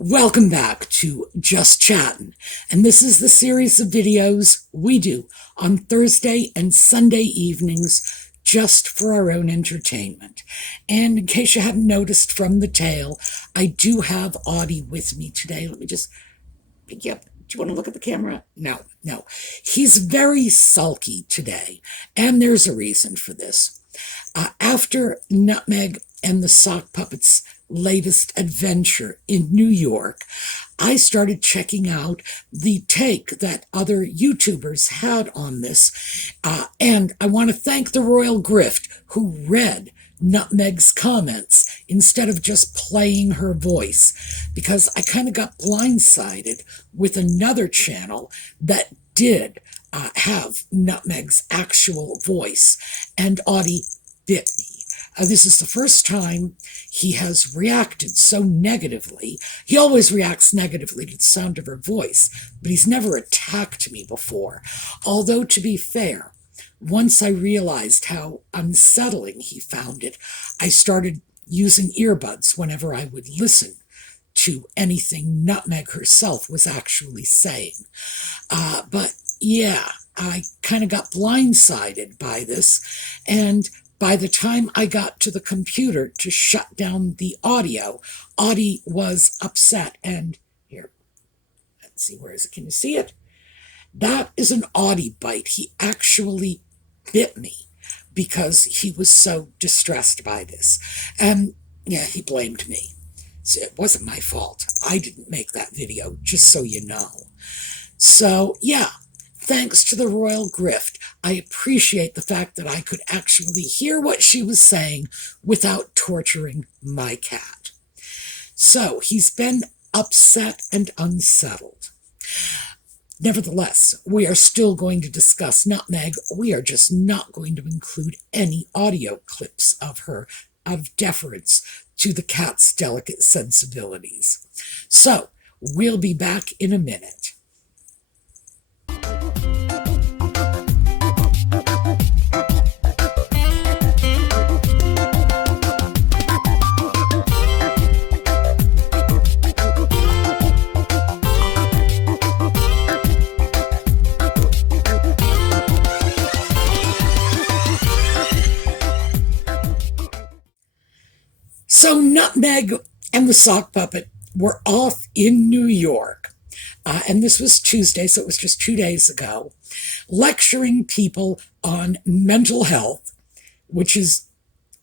Welcome back to Just Chattin', and this is the series of videos we do on Thursday and Sunday evenings just for our own entertainment. And in case you hadn't noticed from the tail, I do have Audie with me today. Let me just pick you up. Do you want to look at the camera? No. He's very sulky today, and there's a reason for this. After Nutmeg and the Sock Puppets' latest adventure in New York, I started checking out the take that other YouTubers had on this. And I want to thank the Royal Grift who read Nutmeg's comments instead of just playing her voice, because I kind of got blindsided with another channel that did have Nutmeg's actual voice, and Audie bit me. This is the first time he has reacted so negatively. He always reacts negatively to the sound of her voice, but he's never attacked me before. Although, to be fair, once I realized how unsettling he found it, I started using earbuds whenever I would listen to anything Nutmeg herself was actually saying. But yeah, I kind of got blindsided by this, and by the time I got to the computer to shut down the audio, Audie was upset. And here, let's see, where is it? Can you see it? That is an Audie bite. He actually bit me because he was so distressed by this. And yeah, he blamed me. So it wasn't my fault. I didn't make that video, just so you know. So yeah, thanks to the Royal Grift, I appreciate the fact that I could actually hear what she was saying without torturing my cat. So he's been upset and unsettled. Nevertheless, we are still going to discuss Nutmeg. We are just not going to include any audio clips of her, out of deference to the cat's delicate sensibilities. So we'll be back in a minute. So Nutmeg and the Sock Puppet were off in New York, and this was Tuesday, so it was just 2 days ago, lecturing people on mental health, which is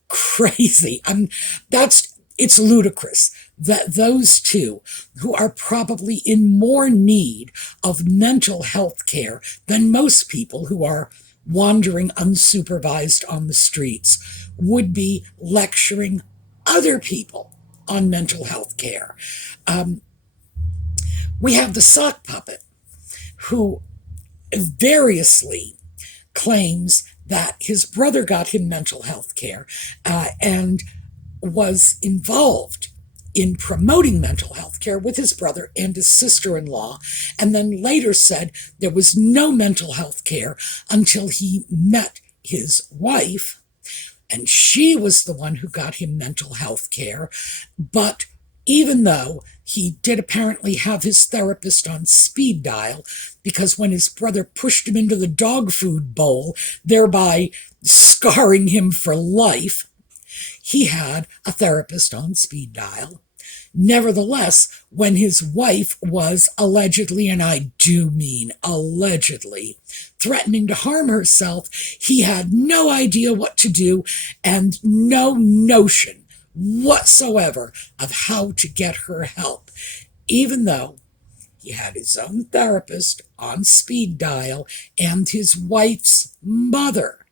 crazy. It's ludicrous that those two, who are probably in more need of mental health care than most people who are wandering unsupervised on the streets, would be lecturing other people on mental health care. We have the Sock Puppet, who variously claims that his brother got him mental health care and was involved in promoting mental health care with his brother and his sister-in-law, and then later said there was no mental health care until he met his wife, and she was the one who got him mental health care. But even though he did apparently have his therapist on speed dial, because when his brother pushed him into the dog food bowl, thereby scarring him for life, he had a therapist on speed dial. Nevertheless, when his wife was allegedly, and I do mean allegedly, threatening to harm herself, he had no idea what to do and no notion whatsoever of how to get her help, even though he had his own therapist on speed dial, and his wife's mother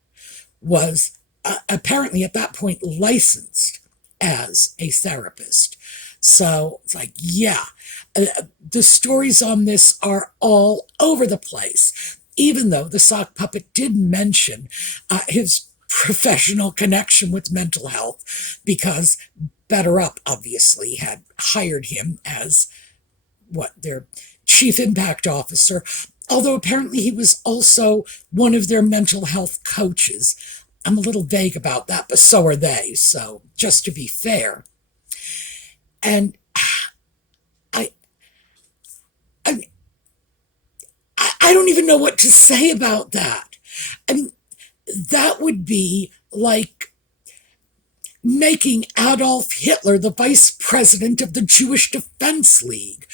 was apparently at that point licensed as a therapist. So it's like, yeah, the stories on this are all over the place, even though the Sock Puppet did mention his professional connection with mental health, because Better Up obviously had hired him as their chief impact officer, although apparently he was also one of their mental health coaches. I'm a little vague about that, but so are they, so just to be fair. And don't even know what to say about that. I mean, that would be like making Adolf Hitler the vice president of the Jewish Defense League.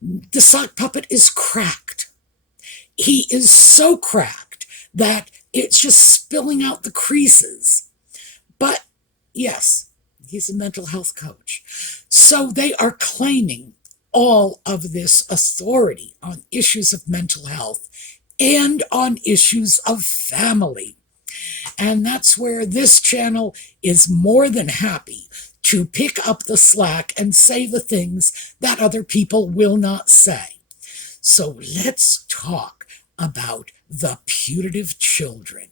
The sock puppet is cracked. He is so cracked that it's just spilling out the creases. But yes, he's a mental health coach. So they are claiming all of this authority on issues of mental health and on issues of family. And that's where this channel is more than happy to pick up the slack and say the things that other people will not say. So let's talk about the putative children.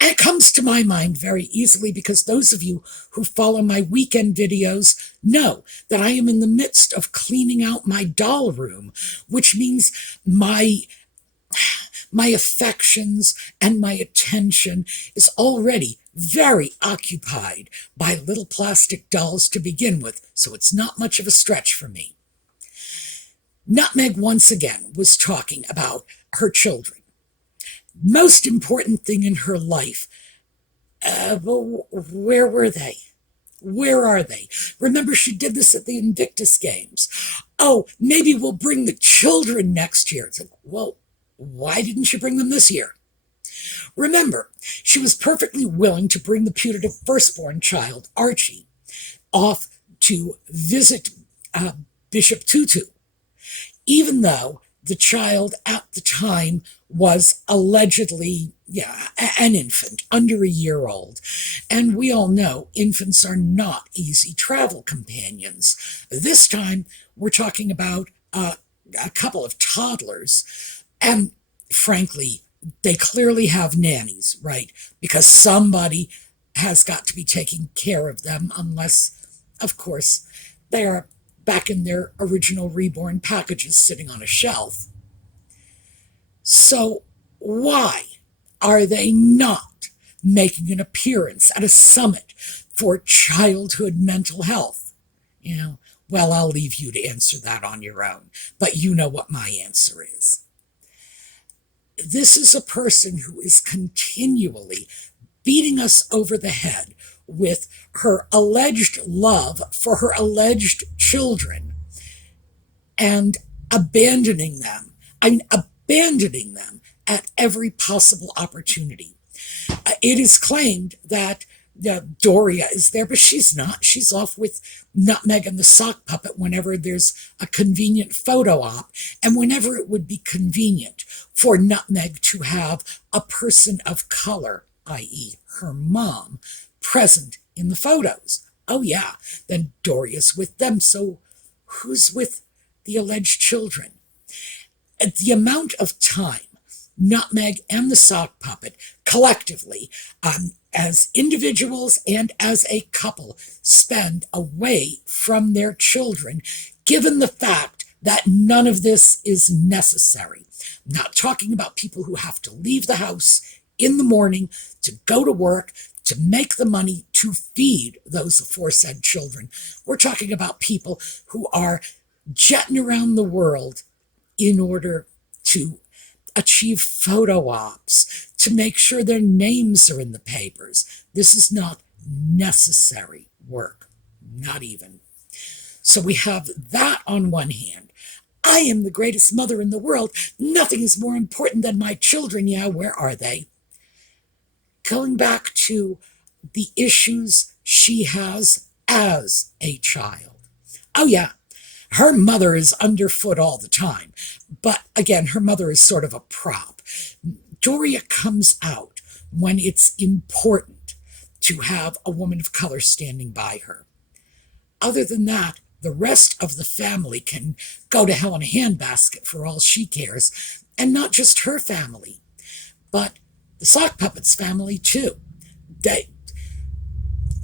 And it comes to my mind very easily because those of you who follow my weekend videos know that I am in the midst of cleaning out my doll room, which means my affections and my attention is already very occupied by little plastic dolls to begin with, so it's not much of a stretch for me. Nutmeg once again was talking about her children. Most important thing in her life. Where were they? Where are they? Remember, she did this at the Invictus Games. Oh, maybe we'll bring the children next year. It's like, well, why didn't you bring them this year? Remember, she was perfectly willing to bring the putative firstborn child, Archie, off to visit Bishop Tutu, even though the child at the time was allegedly, an infant, under a year old. And we all know infants are not easy travel companions. This time, we're talking about a couple of toddlers. And frankly, they clearly have nannies, right? Because somebody has got to be taking care of them, unless, of course, they are back in their original reborn packages sitting on a shelf. So why are they not making an appearance at a summit for childhood mental health? Well, I'll leave you to answer that on your own, but you know what my answer is. This is a person who is continually beating us over the head with her alleged love for her alleged children and abandoning them at every possible opportunity. It is claimed that Doria is there, but she's not. She's off with Nutmeg and the sock puppet whenever there's a convenient photo op, and whenever it would be convenient for Nutmeg to have a person of color, i.e. her mom, present in the photos. Oh yeah, then Doria's with them, so who's with the alleged children? At the amount of time Nutmeg and the sock puppet collectively, as individuals and as a couple, spend away from their children, given the fact that none of this is necessary. I'm not talking about people who have to leave the house in the morning to go to work, to make the money to feed those aforesaid children. We're talking about people who are jetting around the world in order to achieve photo ops, to make sure their names are in the papers. This is not necessary work, not even. So we have that on one hand. I am the greatest mother in the world. Nothing is more important than my children. Yeah, where are they? Going back to the issues she has as a child. Oh yeah, her mother is underfoot all the time. But again, her mother is sort of a prop. Doria comes out when it's important to have a woman of color standing by her. Other than that, the rest of the family can go to hell in a handbasket for all she cares. And not just her family, but the sock puppet's family too.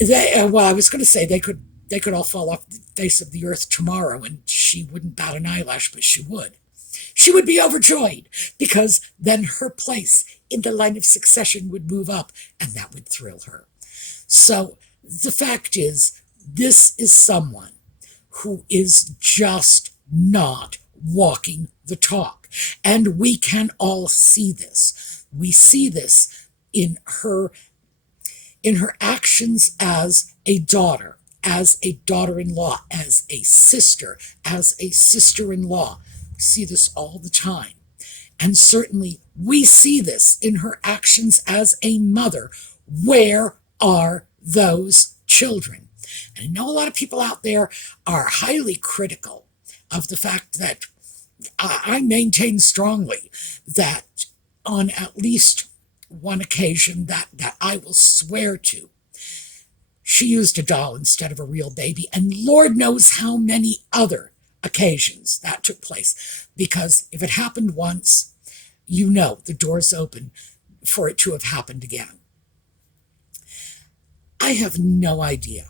Well, I was going to say they could all fall off the face of the earth tomorrow and she wouldn't bat an eyelash, but she would. She would be overjoyed because then her place in the line of succession would move up and that would thrill her. So the fact is, this is someone who is just not walking the talk. And we can all see this. We see this in her actions as a daughter, as a daughter-in-law, as a sister-in-law. We see this all the time. And certainly we see this in her actions as a mother. Where are those children? And I know a lot of people out there are highly critical of the fact that I maintain strongly that on at least one occasion that I will swear to, she used a doll instead of a real baby. And Lord knows how many other occasions that took place. Because if it happened once, you know the door's open for it to have happened again. I have no idea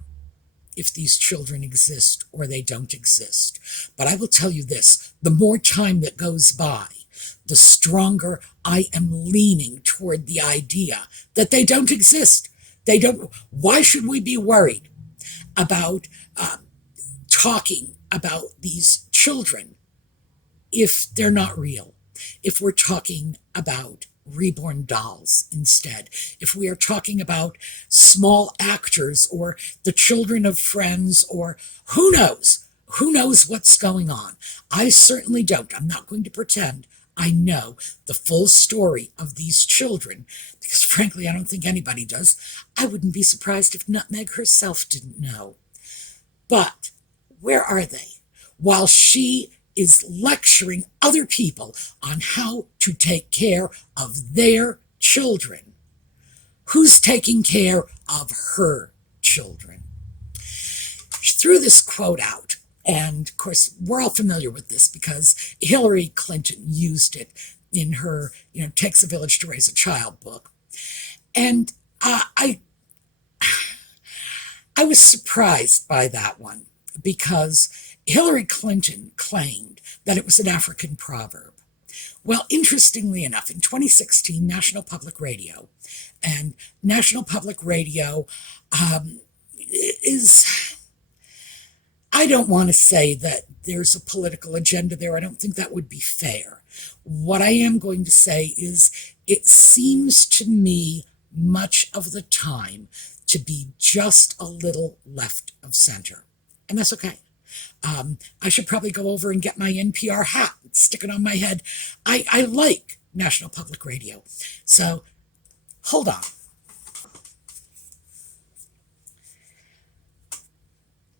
if these children exist or they don't exist. But I will tell you this, the more time that goes by, the stronger I am leaning toward the idea that they don't exist. They don't. Why should we be worried about talking about these children if they're not real? If we're talking about reborn dolls instead, if we are talking about small actors or the children of friends, or who knows what's going on. I certainly don't. I'm not going to pretend I know the full story of these children, because frankly, I don't think anybody does. I wouldn't be surprised if Nutmeg herself didn't know. But where are they? While she is lecturing other people on how to take care of their children, who's taking care of her children? She threw this quote out. And of course, we're all familiar with this because Hillary Clinton used it in her, Takes a Village to Raise a Child book. And I was surprised by that one because Hillary Clinton claimed that it was an African proverb. Well, interestingly enough, in 2016, National Public Radio, and National Public Radio is... I don't want to say that there's a political agenda there. I don't think that would be fair. What I am going to say is it seems to me much of the time to be just a little left of center. And that's okay. I should probably go over and get my NPR hat and stick it on my head. I like National Public Radio. So hold on.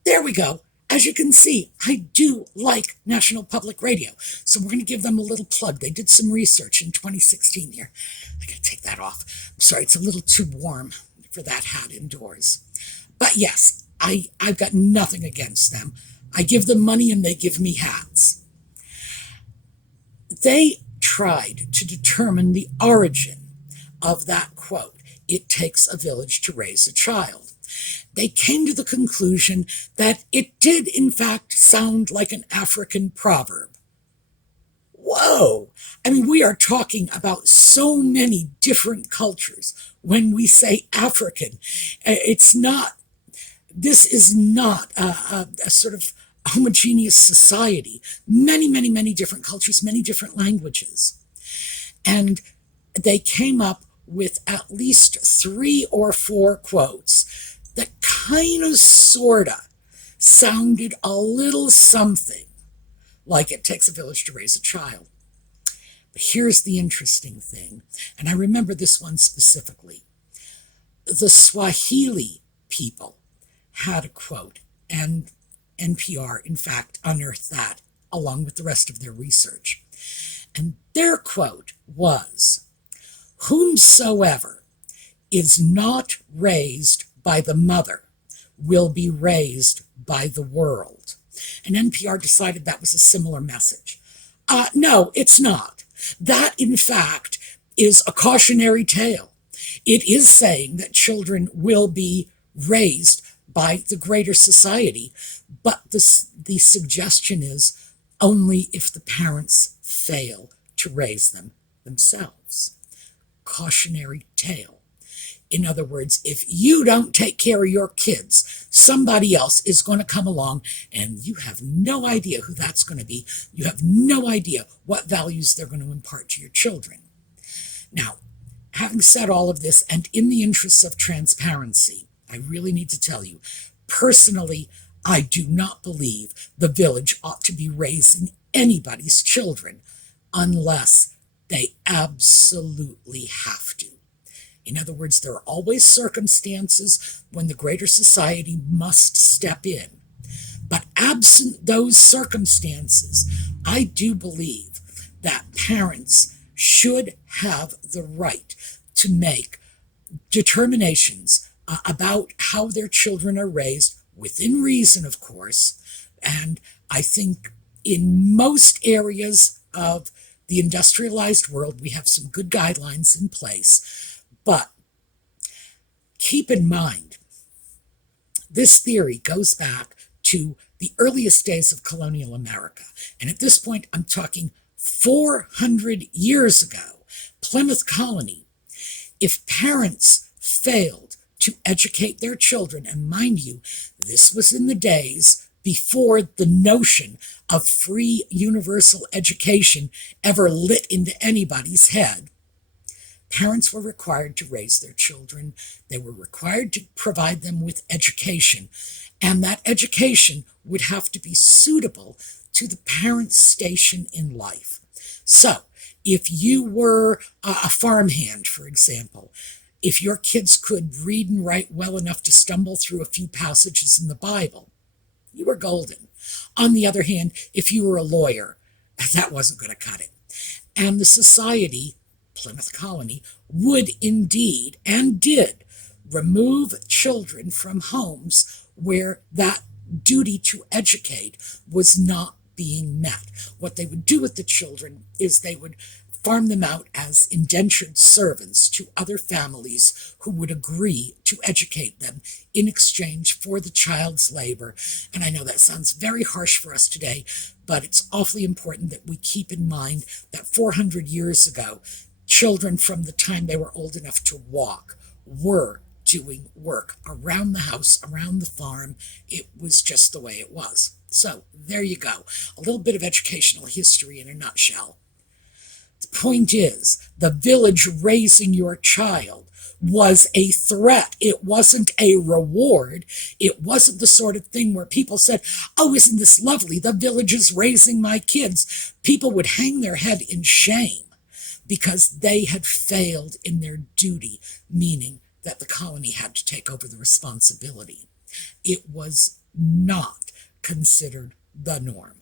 There we go. As you can see, I do like National Public Radio. So we're going to give them a little plug. They did some research in 2016 here. I got to take that off. I'm sorry, it's a little too warm for that hat indoors. But yes, I've got nothing against them. I give them money and they give me hats. They tried to determine the origin of that quote, "It takes a village to raise a child." They came to the conclusion that it did, in fact, sound like an African proverb. Whoa! I mean, we are talking about so many different cultures when we say African. This is not a sort of homogeneous society. Many, many, many different cultures, many different languages. And they came up with at least 3 or 4 quotes that kind of, sorta sounded a little something like "It takes a village to raise a child." But here's the interesting thing, and I remember this one specifically. The Swahili people had a quote, and NPR, in fact, unearthed that along with the rest of their research. And their quote was, "Whomsoever is not raised by the mother will be raised by the world." And NPR decided that was a similar message. No, it's not. That, in fact, is a cautionary tale. It is saying that children will be raised by the greater society, but the suggestion is only if the parents fail to raise them themselves. Cautionary tale. In other words, if you don't take care of your kids, somebody else is going to come along, and you have no idea who that's going to be. You have no idea what values they're going to impart to your children. Now, having said all of this, and in the interests of transparency, I really need to tell you, personally, I do not believe the village ought to be raising anybody's children unless they absolutely have to. In other words, there are always circumstances when the greater society must step in. But absent those circumstances, I do believe that parents should have the right to make determinations about how their children are raised, within reason, of course. And I think in most areas of the industrialized world, we have some good guidelines in place. But keep in mind, this theory goes back to the earliest days of colonial America. And at this point, I'm talking 400 years ago, Plymouth Colony. If parents failed to educate their children, and mind you, this was in the days before the notion of free universal education ever lit into anybody's head, parents were required to raise their children. They were required to provide them with education, and that education would have to be suitable to the parent's station in life. So, if you were a farmhand, for example, if your kids could read and write well enough to stumble through a few passages in the Bible, you were golden. On the other hand, if you were a lawyer, that wasn't going to cut it. And the society, Plymouth Colony, would indeed and did remove children from homes where that duty to educate was not being met. What they would do with the children is they would farm them out as indentured servants to other families who would agree to educate them in exchange for the child's labor. And I know that sounds very harsh for us today, but it's awfully important that we keep in mind that 400 years ago, children from the time they were old enough to walk were doing work around the house, around the farm. It was just the way it was. So there you go. A little bit of educational history in a nutshell. The point is, the village raising your child was a threat. It wasn't a reward. It wasn't the sort of thing where people said, oh, isn't this lovely? The village is raising my kids. People would hang their head in shame because they had failed in their duty, meaning that the colony had to take over the responsibility. It was not considered the norm.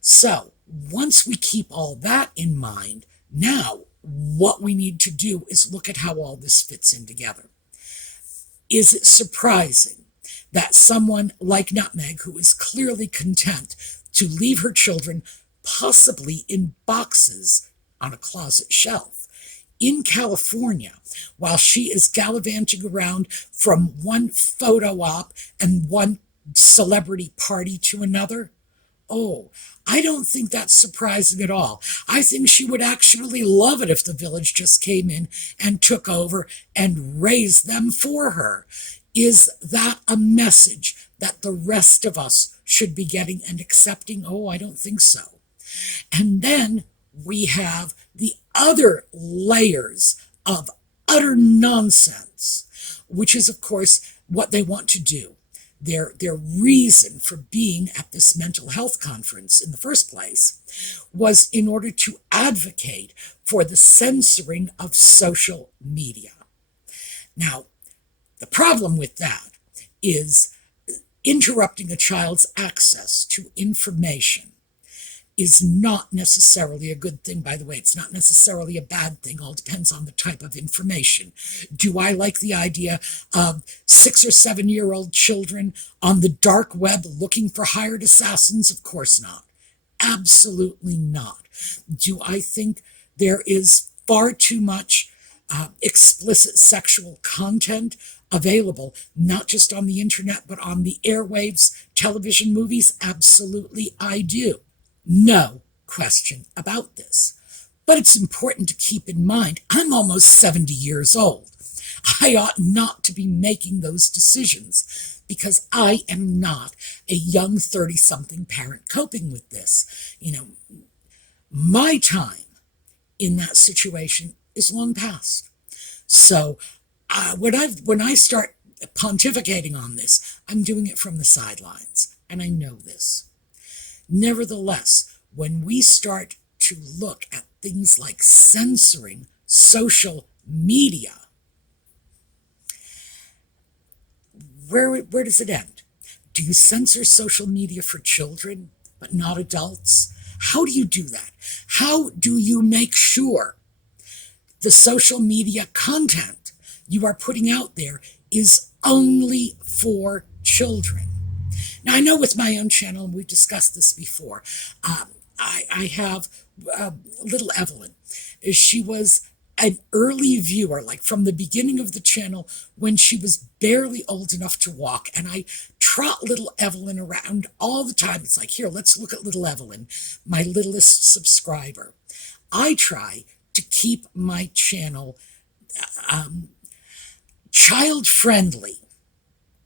So, once we keep all that in mind, now what we need to do is look at how all this fits in together. Is it surprising that someone like Nutmeg, who is clearly content to leave her children possibly in boxes on a closet shelf in California, while she is gallivanting around from one photo op and one celebrity party to another? Oh, I don't think that's surprising at all. I think she would actually love it if the village just came in and took over and raised them for her. Is that a message that the rest of us should be getting and accepting? Oh, I don't think so. And then we have the other layers of utter nonsense, which is, of course, what they want to do. Their reason for being at this mental health conference in the first place was in order to advocate for the censoring of social media. Now, the problem with that is interrupting a child's access to information is not necessarily a good thing. By the way, it's not necessarily a bad thing. All depends on the type of information. Do I like the idea of 6 or 7-year-old children on the dark web looking for hired assassins? Of course not. Absolutely not. Do I think there is far too much explicit sexual content available, not just on the internet, but on the airwaves, television, movies? Absolutely, I do. No question about this. But it's important to keep in mind, I'm almost 70 years old. I ought not to be making those decisions because I am not a young 30-something parent coping with this. My time in that situation is long past. So when I start pontificating on this, I'm doing it from the sidelines, and I know this. Nevertheless, when we start to look at things like censoring social media, where does it end? Do you censor social media for children, but not adults? How do you do that? How do you make sure the social media content you are putting out there is only for children? Now, I know with my own channel, and we've discussed this before, I have little Evelyn. She was an early viewer, like from the beginning of the channel when she was barely old enough to walk. And I trot little Evelyn around all the time. It's like, here, let's look at little Evelyn, my littlest subscriber. I try to keep my channel child-friendly,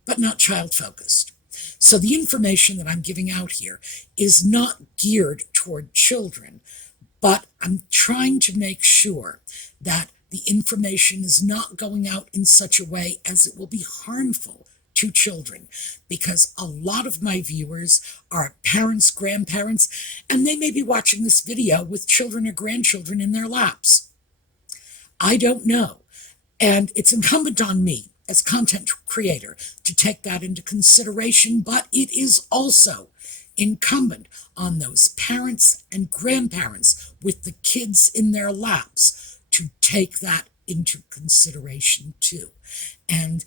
but not child-focused. So the information that I'm giving out here is not geared toward children, but I'm trying to make sure that the information is not going out in such a way as it will be harmful to children, because a lot of my viewers are parents, grandparents, and they may be watching this video with children or grandchildren in their laps. I don't know. And it's incumbent on me as content creator to take that into consideration, but it is also incumbent on those parents and grandparents with the kids in their laps to take that into consideration too. And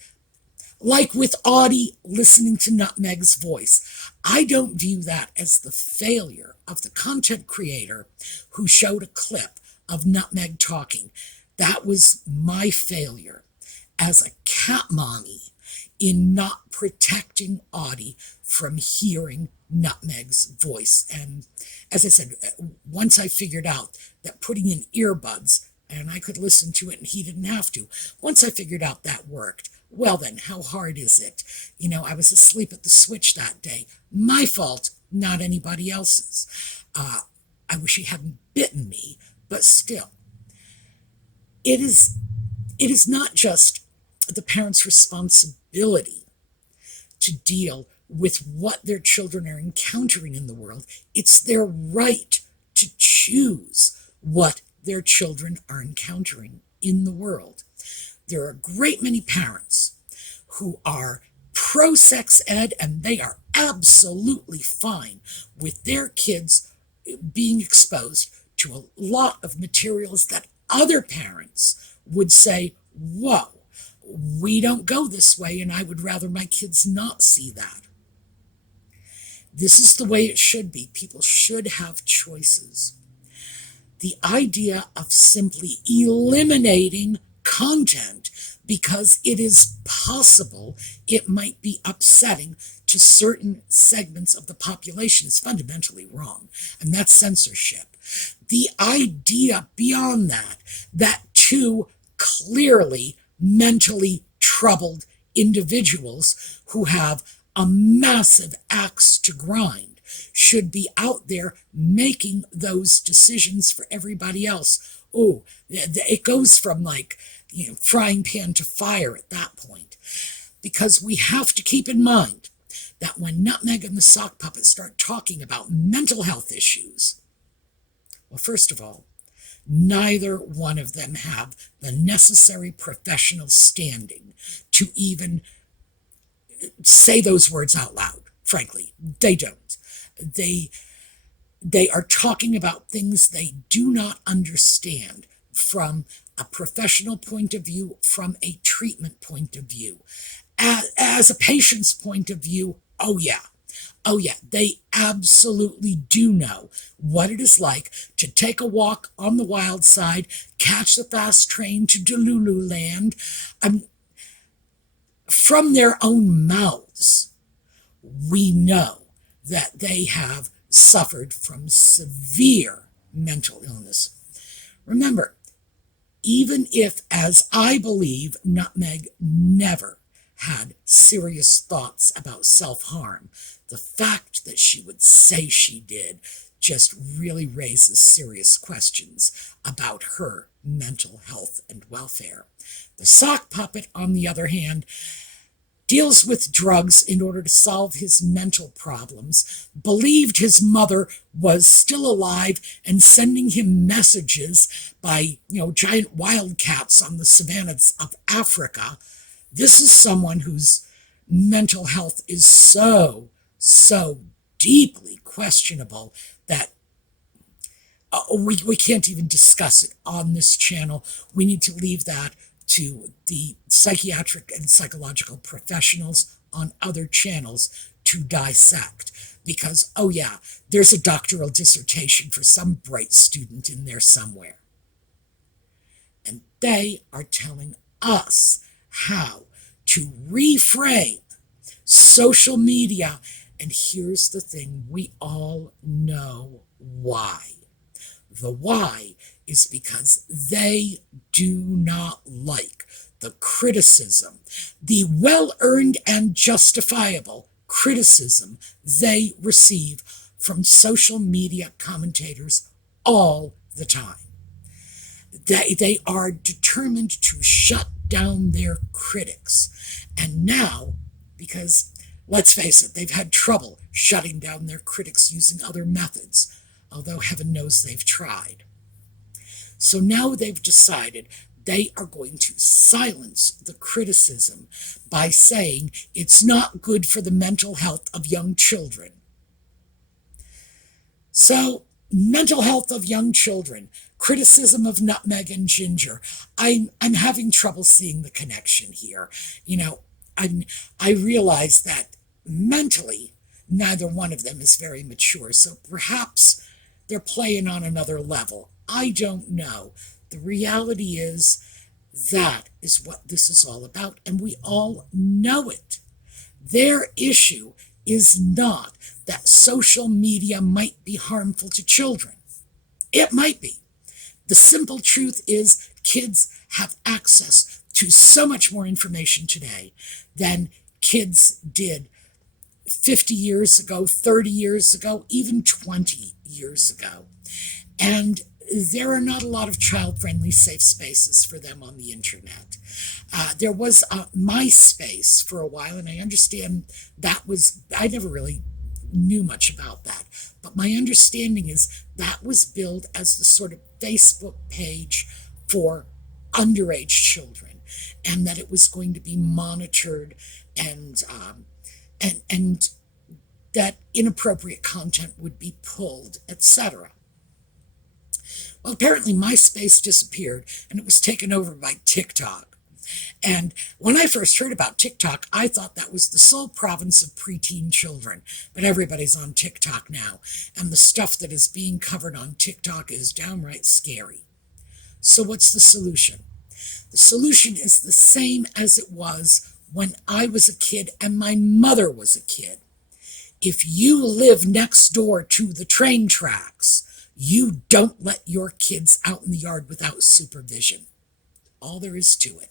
like with Audie listening to Nutmeg's voice, I don't view that as the failure of the content creator who showed a clip of Nutmeg talking. That was my failure as a cat mommy in not protecting Audie from hearing Nutmeg's voice. And as I said, once I figured out that putting in earbuds, and I could listen to it and he didn't have to, once I figured out that worked, well then, how hard is it? I was asleep at the switch that day. My fault, not anybody else's. I wish he hadn't bitten me, but still. It is not just the parents' responsibility to deal with what their children are encountering in the world. It's their right to choose what their children are encountering in the world. There are a great many parents who are pro-sex ed, and they are absolutely fine with their kids being exposed to a lot of materials that other parents would say, whoa, we don't go this way, and I would rather my kids not see that. This is the way it should be. People should have choices. The idea of simply eliminating content because it is possible it might be upsetting to certain segments of the population is fundamentally wrong, and that's censorship. The idea beyond that two clearly mentally troubled individuals who have a massive axe to grind should be out there making those decisions for everybody else. Oh, it goes from like, frying pan to fire at that point. Because we have to keep in mind that when Nutmeg and the Sock Puppet start talking about mental health issues, well, first of all, neither one of them have the necessary professional standing to even say those words out loud. Frankly, they don't. They are talking about things they do not understand from a professional point of view, from a treatment point of view. As a patient's point of view, oh yeah, they absolutely do know what it is like to take a walk on the wild side, catch the fast train to Delulu land. From their own mouths, we know that they have suffered from severe mental illness. Remember, even if, as I believe, Nutmeg never had serious thoughts about self-harm, the fact that she would say she did just really raises serious questions about her mental health and welfare. The sock puppet, on the other hand, deals with drugs in order to solve his mental problems, believed his mother was still alive and sending him messages by, giant wildcats on the savannas of Africa. This is someone whose mental health is so deeply questionable that we can't even discuss it on this channel. We need to leave that to the psychiatric and psychological professionals on other channels to dissect. Because, oh yeah, there's a doctoral dissertation for some bright student in there somewhere. And they are telling us how to reframe social media. And here's the thing, we all know why. The why is because they do not like the criticism, the well-earned and justifiable criticism they receive from social media commentators all the time. They are determined to shut down their critics. And now, because let's face it, they've had trouble shutting down their critics using other methods, although heaven knows they've tried. So now they've decided they are going to silence the criticism by saying it's not good for the mental health of young children. So, mental health of young children, criticism of Nutmeg and Ginger. I'm having trouble seeing the connection here. I realize that mentally, neither one of them is very mature, so perhaps they're playing on another level. I don't know. The reality is that is what this is all about, and we all know it. Their issue is not that social media might be harmful to children. It might be. The simple truth is kids have access to so much more information today than kids did 50 years ago, 30 years ago, even 20 years ago. And there are not a lot of child-friendly safe spaces for them on the internet. There was MySpace for a while, and I understand I never really knew much about that. But my understanding is that was billed as the sort of Facebook page for underage children, and that it was going to be monitored and that inappropriate content would be pulled, etc. Well, apparently MySpace disappeared and it was taken over by TikTok. And when I first heard about TikTok, I thought that was the sole province of preteen children. But everybody's on TikTok now, and the stuff that is being covered on TikTok is downright scary. So what's the solution? The solution is the same as it was when I was a kid and my mother was a kid. If you live next door to the train tracks, you don't let your kids out in the yard without supervision. All there is to it.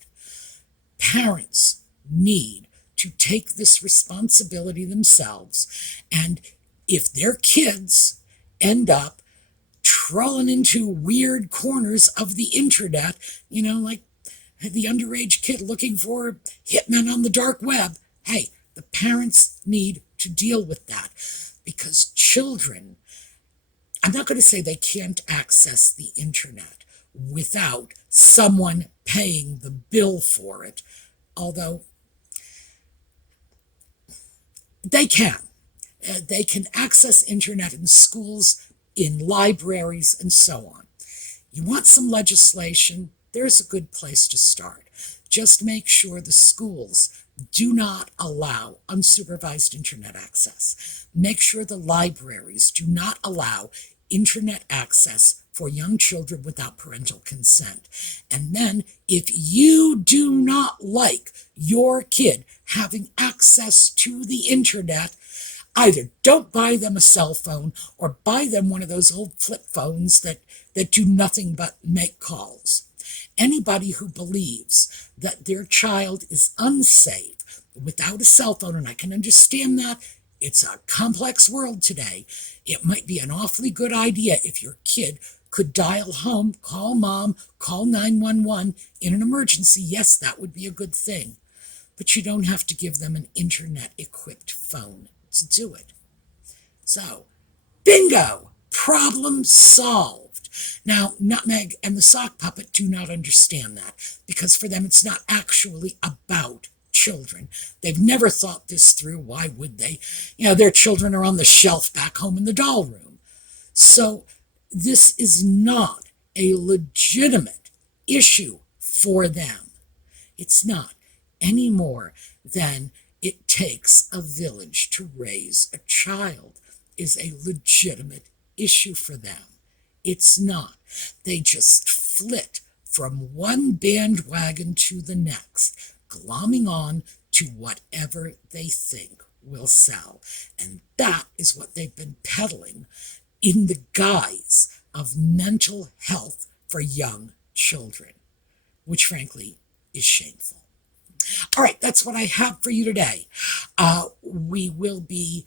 Parents need to take this responsibility themselves, and if their kids end up trawling into weird corners of the internet, like the underage kid looking for hitmen on the dark web, hey, the parents need to deal with that, because children, I'm not going to say they can't access the internet without someone paying the bill for it, although they can. They can access internet in schools, in libraries, and so on. You want some legislation? There's a good place to start. Just make sure the schools do not allow unsupervised internet access. Make sure the libraries do not allow internet access for young children without parental consent. And then, if you do not like your kid having access to the internet, either don't buy them a cell phone or buy them one of those old flip phones that do nothing but make calls. Anybody who believes that their child is unsafe without a cell phone, and I can understand that, it's a complex world today. It might be an awfully good idea if your kid could dial home, call mom, call 911 in an emergency. Yes, that would be a good thing. But you don't have to give them an internet-equipped phone to do it. So, bingo! Problem solved. Now, Nutmeg and the sock puppet do not understand that, because for them it's not actually about children. They've never thought this through. Why would they? Their children are on the shelf back home in the doll room. So this is not a legitimate issue for them. It's not, any more than it takes a village to raise a child is a legitimate issue for them. It's not. They just flit from one bandwagon to the next, glomming on to whatever they think will sell. And that is what they've been peddling in the guise of mental health for young children, which frankly is shameful. All right, that's what I have for you today. We will be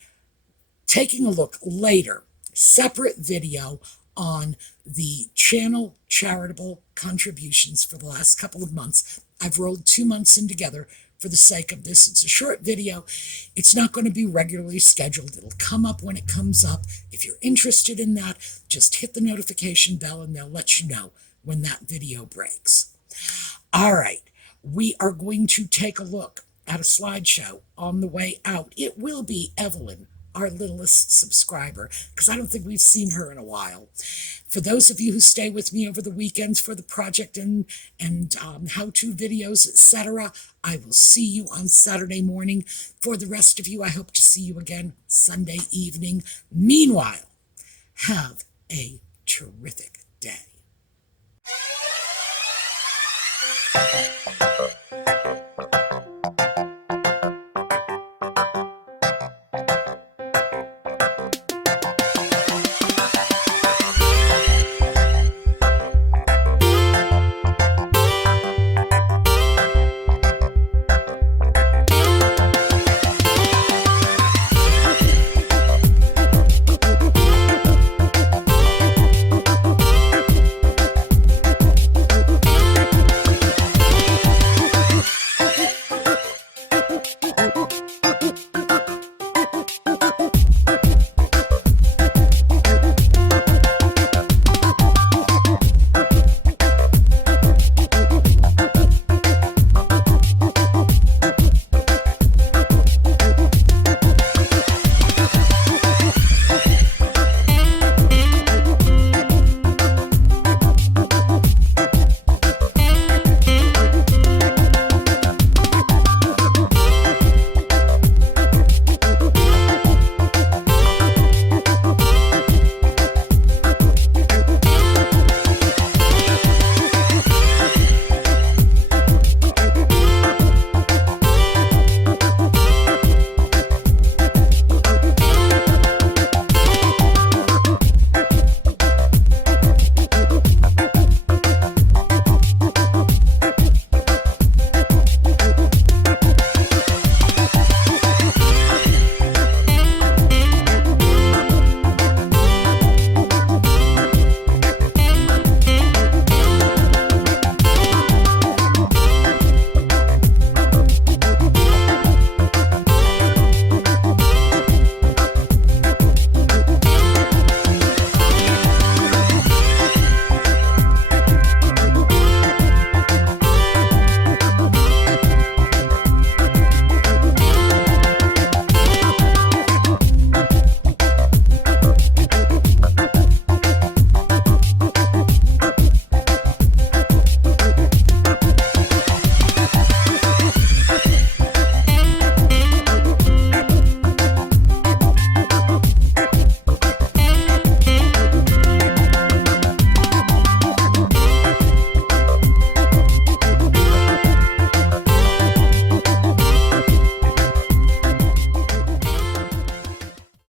taking a look later, separate video on the channel charitable contributions for the last couple of months. I've rolled 2 months in together for the sake of this. It's a short video. It's not going to be regularly scheduled. It'll come up when it comes up. If you're interested in that, just hit the notification bell and they'll let you know when that video breaks. All right, we are going to take a look at a slideshow on the way out. It will be Evelyn, our littlest subscriber, because I don't think we've seen her in a while. For those of you who stay with me over the weekends for the project and how-to videos, etc., I will see you on Saturday morning. For the rest of you, I hope to see you again Sunday evening. Meanwhile, have a terrific day.